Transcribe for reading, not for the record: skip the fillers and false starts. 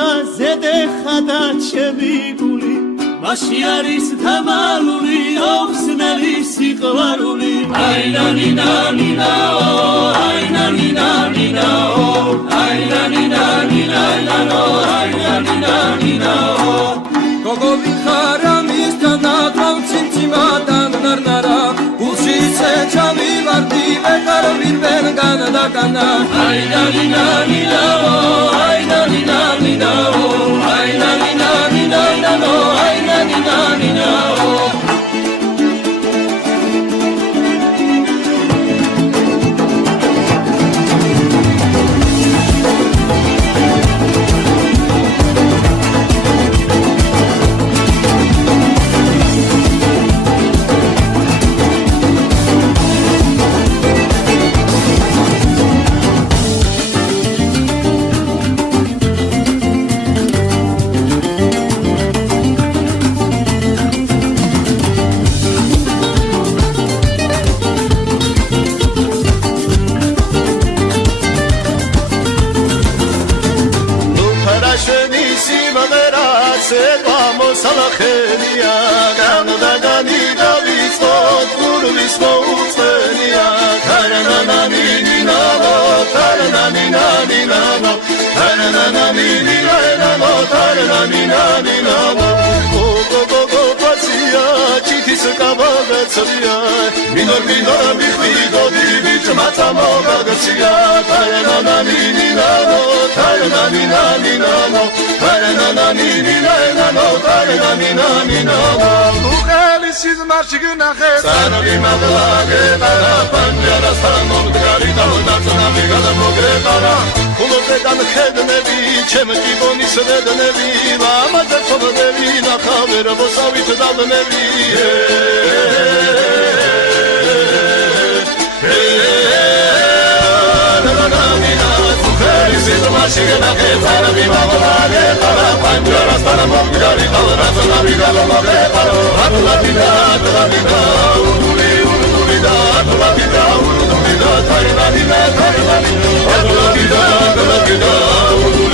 და ზედეხადა ჩემი გული მასში არის თამალული ოხსნელი სიყვარული აი ნანინა ნინაო აი ნანინა ნინაო აი ნანინა ნინაო აი ნანინა ნინაო გოგო ვიხარა მისგან აკავცინციმადან ნარნარა გულში ჩამივარდი მეკარ ვირბენ განდაკანა აი ნანინა ნინაო აი ნანინა ნინაო აი ნანინა ნინაო აი ნანინა ნინაო Salakhenia ganadani davitsot kurvis moutsenia taranani ninalo taranani ninalo taranani ninalo taranani ninalo go go patsia chitis kavagatsiya minor bikhvido divit matamo gagatsia taranani ninalo taranani ninalo taranani ninalo უყელი სიზმარში გნახე სანები მაღლაგე და პანჯარა სამომდგარი და ნაცნამი გადამოგეყარა ხულობედან ხედნები ჩემ ტიბონის დედნები მამადა თობდები ნახავერ მოსავით დადნები Sızmaşı gönake Tanrı mağlage Tara pancara Sana mongari Dalra sana vigalo Mabre paro Atla vida Atla vida Urduli Urduli da Atla vida Urduli da Tarinani na Tarinani Atla vida Atla vida Urduli